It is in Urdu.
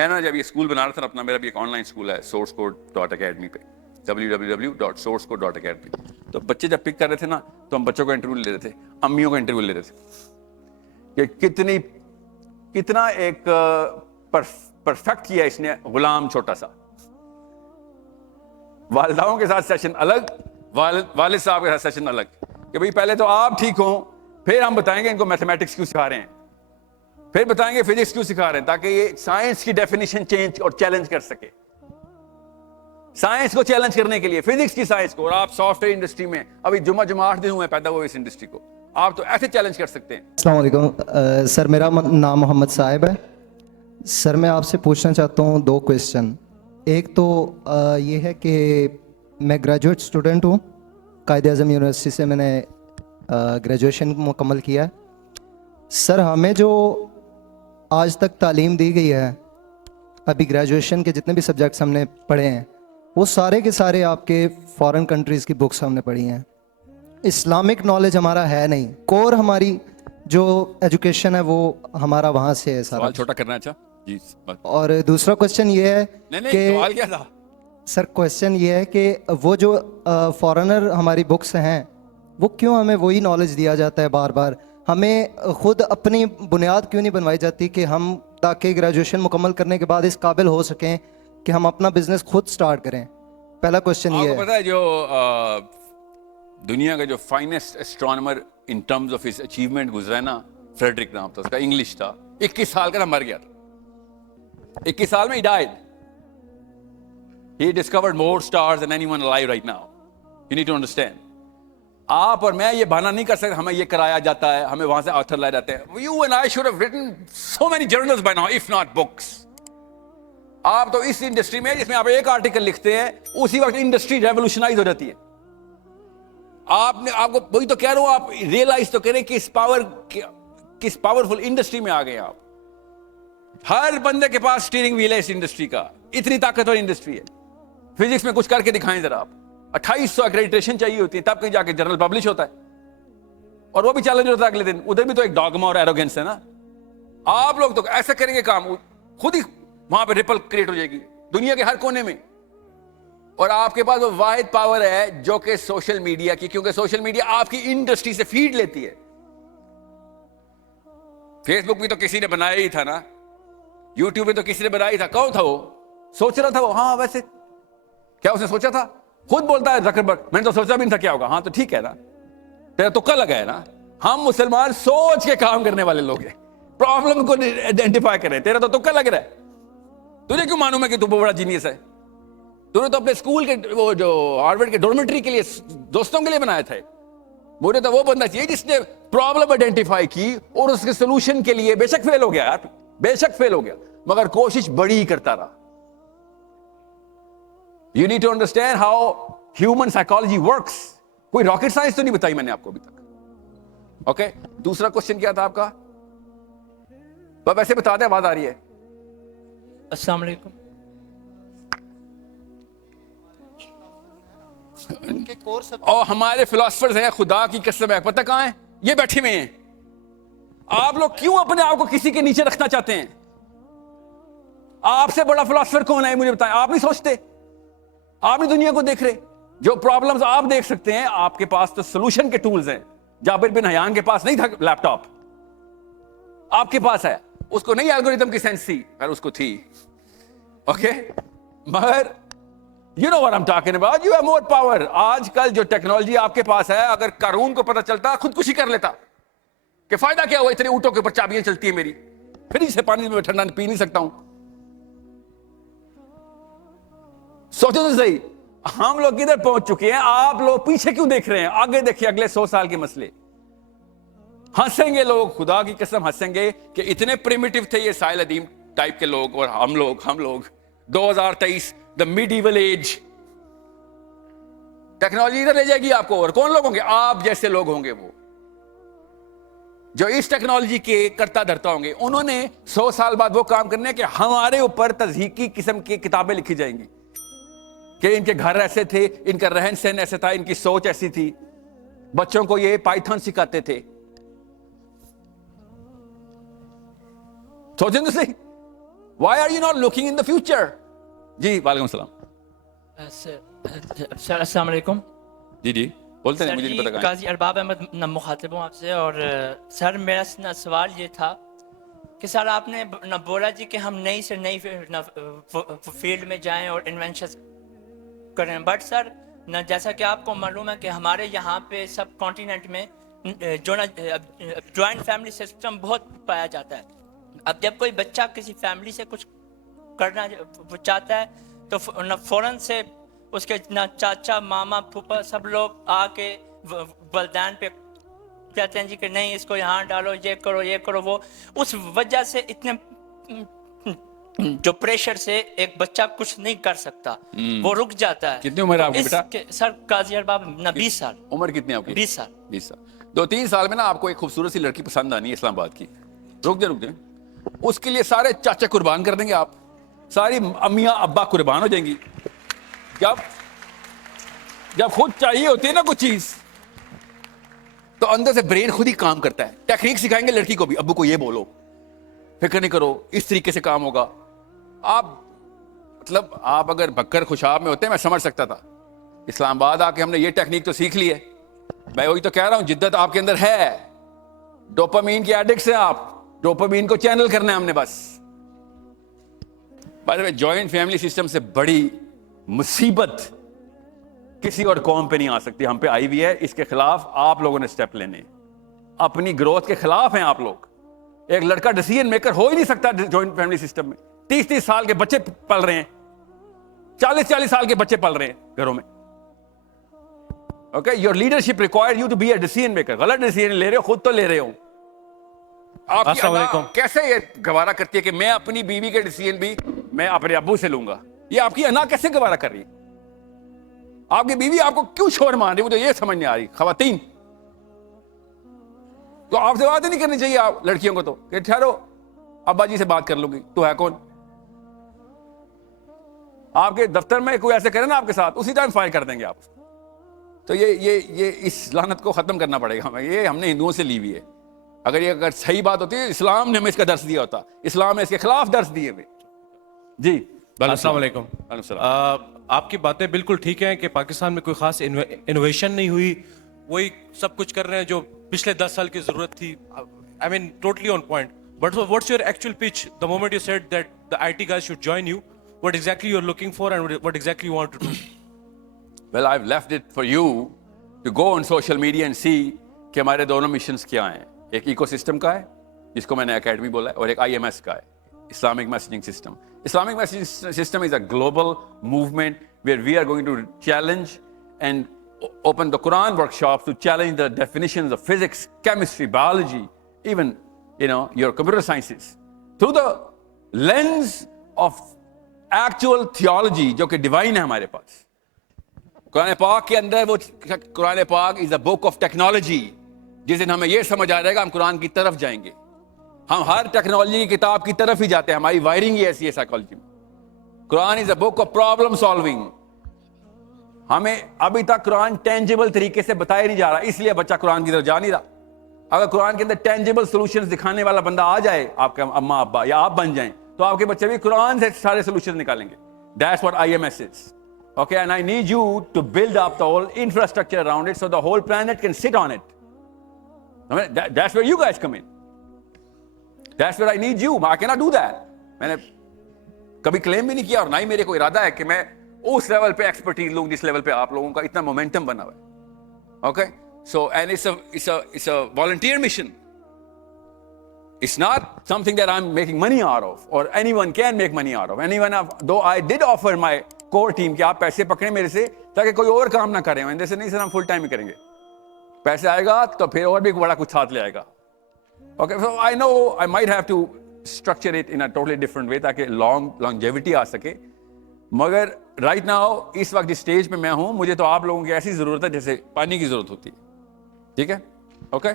میں نے جب یہ اسکول بنا رہا تھا اپنا، میرا بھی ایک آن لائن اسکول ہے sourcecode.academy پہ، www.sourcecode.academy. تو بچے جب پک کر رہے تھے نا تو ہم بچوں کو انٹرویو لے رہے تھے، امیوں کو انٹرویو لے رہے تھے کہ کتنا ایک پرفیکٹ کیا اس نے غلام چھوٹا سا. والداؤں کے ساتھ سیشن الگ، والد صاحب کے ساتھ سیشن الگ، کہ بھئی پہلے تو آپ ٹھیک ہوں، پھر ہم بتائیں گے ان کو میتھمیٹکس کیوں سکھا رہے ہیں، پھر بتائیں گے فزکس کیوں سکھا رہے ہیں، تاکہ یہ سائنس کی ڈیفینیشن چینج اور چیلنج کر سکے، سائنس کو چیلنج کرنے کے لیے، فزکس کی سائنس کو. اور آپ سافٹ ویئر انڈسٹری میں ابھی جمعہ 8 دن ہوئے پیدا ہوئے اس انڈسٹری کو، آپ تو ایسے چیلنج کر سکتے ہیں. السلام علیکم سر، میرا نام محمد صاحب ہے. سر میں آپ سے پوچھنا چاہتا ہوں 2 کویسچن. ایک تو یہ ہے کہ میں گریجویٹ اسٹوڈنٹ ہوں، قائد اعظم یونیورسٹی سے میں نے گریجویشن مکمل کیا ہے. سر ہمیں جو آج تک تعلیم دی گئی ہے، ابھی گریجویشن کے جتنے بھی سبجیکٹس ہم نے پڑھے ہیں وہ سارے کے سارے آپ کے فارن کنٹریز کی بکس ہم نے پڑھی ہیں. اسلامک نالج ہمارا ہے نہیں، کور ہماری جو ایجوکیشن ہے وہ ہمارا وہاں سے ہے سارا. سوال چھوٹا کرنا اچھا جی. اور دوسرا کویسچن یہ ہے کہ سوال کیا تھا سر؟ کویسچن یہ ہے کہ وہ جو فارنر ہماری بکس ہیں وہ کیوں ہمیں وہی نالج دیا جاتا ہے بار بار، ہمیں خود اپنی بنیاد کیوں نہیں بنوائی جاتی کہ ہم تاکہ گریجویشن مکمل کرنے کے بعد اس قابل ہو سکیں کہ ہم اپنا بزنس خود سٹارٹ کریں. پہلا کویسچن یہ آپ ہے. کو پتا ہے جو دنیا کا جو finest astronomer in terms of his achievement گزرا ہے نا، فریڈرک نام تھا اس کا، انگلش تھا، 21 سال کا تھا، مر گیا تھا 21 سال میں. ہی died. He discovered more stars than anyone alive right now. You need to understand. آپ اور میں یہ بہانہ نہیں کر سکتے ہمیں یہ کرایا جاتا ہے، ہمیں وہاں سے آتھر لائے جاتے ہیں. You and I should have written so many journals by now, if not books. آپ تو اس انڈسٹری میں جس میں آپ ایک آرٹیکل لکھتے ہیں اسی وقت انڈسٹری ریولوشنائز ہو جاتی ہے. آپ کو وہی تو کہہ رہا ہوں، آپ ریئلائز تو کریں کس پاورفل انڈسٹری میں آ گئے آپ. ہر بندے کے پاس اسٹیئرنگ ویل ہے اس انڈسٹری کا، اتنی طاقتور انڈسٹری ہے. فزکس میں کچھ کر کے دکھائیں ذرا آپ. 2800 ایکریڈیٹیشن چاہیے ہوتی ہے تب کہیں جا کے جرنل پبلش ہوتا ہے، اور وہ بھی چیلنج ہوتا ہے اگلے دن. ادھر بھی تو ایک ڈاگما اور ایروگینس ہے نا. آپ لوگ تو ایسا کریں گے کام، خود ہی وہاں پہ ریپل کریٹ ہو جائے گی دنیا کے ہر کونے میں. اور آپ کے پاس وہ واحد پاور ہے جو کہ سوشل میڈیا کی، کیونکہ سوشل میڈیا آپ کی انڈسٹری سے فیڈ لیتی ہے. فیس بک بھی تو کسی نے بنایا ہی تھا نا، یوٹیوب بھی تو کسی نے بنایا ہی تھا. کون تھا وہ؟ سوچ رہا تھا وہ. ہاں ویسے کیا اس نے سوچا تھا؟ خود بولتا ہے زکربرگ، میں نے تو سوچا بھی نہیں تھا کیا ہوگا. ہاں تو ٹھیک ہے نا، تیرا تکا لگا ہے نا. ہم مسلمان سوچ کے کام کرنے والے لوگ ہیں، پرابلم کو آئیڈینٹیفائی کریں. تیرا تو تکا لگ رہا ہے، تجھے کیوں معلوم ہے کہ تو بڑا جینیس ہے؟ تو نے تو اپنے اسکول کے وہ جو ہارورڈ کے ڈورمیٹری کے لیے دوستوں کے لیے بنایا تھا. مجھے تو وہ بندہ چاہیے جس نے پرابلم آئیڈینٹیفائی کی اور اس کے سولوشن کے لیے، بے شک فیل ہو گیا یار، بے شک فیل ہو گیا، مگر کوشش بڑی ہی کرتا رہا. You need to understand how human psychology works. کوئی راکٹ سائنس تو نہیں بتائی میں نے آپ کو ابھی تک. اوکے، دوسرا کوشچن کیا تھا آپ کا؟ ویسے بتا دیں، آواز آ رہی ہے؟ السلام علیکم. اور ہمارے فلاسفرز ہیں، خدا کی قسم ہے، پتہ کہاں ہیں؟ یہ بیٹھے ہوئے ہیں. آپ لوگ کیوں اپنے آپ کو کسی کے نیچے رکھنا چاہتے ہیں؟ آپ سے بڑا فلاسفر کون ہے مجھے بتائیں. آپ نہیں سوچتے، آپ نہیں دنیا کو دیکھ رہے. جو پرابلمز آپ دیکھ سکتے ہیں، آپ کے پاس تو سولوشن کے ٹولز ہیں. جابر بن حیان کے پاس نہیں تھا لیپ ٹاپ، آپ کے پاس ہے. اس کو نہیں الگوریتم کی سینس تھی، اس کو تھی. اوکے، مگر you know what I'm talking about. You have more power. آج کل جو ٹیکنالوجی آپ کے پاس ہے، اگر قارون کو پتہ چلتا خودکشی کر لیتا کہ فائدہ کیا ہوا، اتنے اونٹوں کے اوپر چابیاں چلتی ہیں میری، فریج سے پانی میں ٹھنڈا پی نہیں سکتا ہوں. سوچو تو صحیح، ہم لوگ کدھر پہنچ چکے ہیں. آپ لوگ پیچھے کیوں دیکھ رہے ہیں؟ آگے دیکھیں، اگلے 100 سال کے مسئلے. ہنسیں گے لوگ، خدا کی قسم ہنسیں گے کہ اتنے پریمیٹیو تھے یہ سائل ادیم ٹائپ کے لوگ، اور ہم لوگ 2023 دا میڈ ایول ایج. ٹیکنالوجی ادھر لے جائے گی آپ کو، اور کون لوگ ہوں گے؟ آپ جیسے لوگ ہوں گے وہ جو اس ٹیکنالوجی کے کرتا دھرتا ہوں گے. انہوں نے 100 سال بعد وہ کام کرنے کہ ہمارے اوپر تضحیکی قسم کی کتابیں لکھی جائیں گی کہ ان کے گھر ایسے تھے، ان کا رہن سہن ایسا تھا، ان کی سوچ ایسی تھی. بچوں کو یہ پائتھن سکھاتے تھے. سوچیں تو صحیح، Why are you not looking in the future? جی وعلیکم السلام. سر السلام علیکم. جی جی بولتے ہیں, سر مجھے جی نہیں پتا کہاں. قاضی ارباب احمد مخاطب ہوں آپ سے. اور سر میرا سوال یہ تھا کہ سر آپ نے نہ بولا جی کہ ہم نئی سے نئی فیلڈ میں جائیں اور انوینشنز کریں, بٹ سر نہ جیسا کہ آپ کو معلوم ہے کہ ہمارے یہاں پہ سب کانٹیننٹ میں جو نا جوائنٹ فیملی سسٹم بہت پایا جاتا ہے. اب جب کوئی بچہ کسی فیملی سے کچھ کرنا چاہتا ہے تو فوراً سے اس کے نہ چاچا ماما پھوپھا سب لوگ آ کے والدین پہ کہتے ہیں جی کہ نہیں اس کو یہاں ڈالو, یہ کرو وہ. اس وجہ سے اتنے جو پریشر سے ایک بچہ کچھ نہیں کر سکتا, وہ رک جاتا ہے. کتنی عمر ہے آپ کی بیٹا؟ سر قاضی ارباب 20 سال. عمر کتنی آپ کی؟ 20 سال. 20 سال. 2-3 سال میں نا آپ کو ایک خوبصورت سی لڑکی پسند آنی ہے اسلام آباد کی. رک دیں, اس کے لیے سارے چاچا قربان کر دیں گے, آپ ساری امیاں ابا قربان ہو جائیں گی. جب خود چاہیے ہوتی ہے نا کچھ چیز تو اندر سے برین خود ہی کام کرتا ہے. ٹیکنیک سکھائیں گے لڑکی کو بھی, ابو کو یہ بولو, فکر نہیں کرو, اس طریقے سے کام ہوگا. آپ اگر بکر خوشاب میں ہوتے میں سمجھ سکتا تھا. اسلام آباد آ کے ہم نے یہ ٹیکنیک تو سیکھ لی ہے. میں وہی تو کہہ رہا ہوں, جدت آپ کے اندر ہے, ڈوپامین کے ایڈکٹس ہیں آپ, ڈوپامین کو چینل کرنا ہے ہم نے بس. جوائنٹ فیملی سسٹم سے بڑی مصیبت کسی اور قوم پہ نہیں آ سکتی, ہم پہ آئی ہوئی ہے. اس کے خلاف آپ لوگوں نے سٹیپ لینے, اپنی گروتھ کے خلاف ہیں آپ لوگ. ایک لڑکا ڈیسیژن میکر ہو ہی نہیں سکتا جوائنٹ فیملی سسٹم میں. 30-30 سال کے بچے پل رہے ہیں, 40-40 سال کے بچے پل رہے ہیں گھروں میں. Okay, your leadership require you to be a decision maker. غلط ڈیسیژن لے رہے ہو, خود تو لے رہے ہو. السلام علیکم. کیسے یہ گوارا کرتی ہے کہ میں اپنی بیوی کے ڈیسیژن بھی میں اپنے ابو سے لوں گا؟ یہ آپ کی انا کیسے گوارا کر رہی ہے؟ آپ کی بیوی آپ کو کیوں چھوڑ مان رہی ہے, مجھے یہ سمجھ نہیں آ رہی. خواتین تو آپ سے بات ہی نہیں کرنی چاہیے آپ لڑکیوں کو, تو کہ ٹھہرو ابا جی سے بات کر لو گی, تو ہے کون؟ آپ کے دفتر میں کوئی ایسے کرے نا آپ کے ساتھ, اسی ٹائم فائر کر دیں گے آپ. تو یہ اس لعنت کو ختم کرنا پڑے گا ہمیں. یہ ہم نے ہندوؤں سے لی ہوئی ہے. اگر صحیح بات ہوتی ہے, اسلام نے ہمیں اس کا درس دیا ہوتا, اسلام نے اس کے خلاف درس دیے ہوئے. جی السلام علیکم. آپ کی باتیں بالکل ٹھیک ہیں کہ پاکستان میں کوئی خاص انوویشن نہیں ہوئی, وہی سب کچھ کر رہے ہیں جو پچھلے 10 سال کی ضرورت تھی. I mean totally on point. But what's your actual pitch the moment you said that the IT guys should join you? What exactly you're looking for and what exactly you want to do? Well, I've left it for you to go on social media and see کہ ہمارے دونوں مشنز کیا ہیں. ایک ایکو سسٹم کا ہے جس کو میں نے اکیڈمی بولا ہے, اور ایک IMS کا ہے, Islamic messaging system. Islamic messaging system is a global movement where we are going to challenge and open the Quran workshops to challenge the definitions of physics, chemistry, biology, even your computer sciences through the lens of actual theology جو کہ divine ہے ہمارے پاس. قرآن پاک کے اندر وہ قرآن پاک is a book of technology. جس دن ہمیں یہ سمجھ آ جائے گا ہم قرآن کی طرف جائیں گے. ہم ہر ٹیکنالوجی کی کتاب کی طرف ہی جاتے ہیں, ہماری وائرنگ ہی ایسی ہے سائیکالوجی میں. قرآن از اے بک آف پرابلم سالونگ. ہمیں ابھی تک قرآن ٹینجیبل طریقے سے بتایا نہیں جا رہا, اس لیے بچہ قرآن کی طرف جا نہیں رہا. اگر قرآن کے اندر ٹینجیبل سولوشنز دکھانے والا بندہ آ جائے, آپ کے اماں ابا یا آپ بن جائیں, تو آپ کے بچے بھی قرآن سے سارے سولوشن نکالیں گے. That's what IMS is. Okay, and I need you to build up the whole infrastructure around it so the whole planet can sit on it. That's where you guys come in. That's where I need you. I cannot do that. میں نے کبھی کلیم بھی نہیں کیا, اور نہ ہی میرے کو ارادہ ہے کہ میں اس لیول پہ ایکسپرٹیز لوں جس لیول پہ آپ لوگوں کا اتنا مومنٹم بنا ہوا ہے. Okay, so and it's a volunteer mission. It's not something that I'm making money out of, or anyone can make money out of. Though I did offer my core team کہ آپ پیسے پکڑیں میرے سے تاکہ کوئی اور کام نہ کریں. جیسے نہیں سر ہم فل ٹائم ہی کریں گے, پیسے آئے گا تو پھر اور بھی بڑا کچھ ساتھ لے آئے گا. Okay, so I know I might have to structure it in a totally different way تاکہ longevity آ سکے. مگر right now اس وقت جس اسٹیج پہ میں ہوں, مجھے تو آپ لوگوں کی ایسی ضرورت ہے جیسے پانی کی ضرورت ہوتی ہے. ٹھیک ہے, اوکے.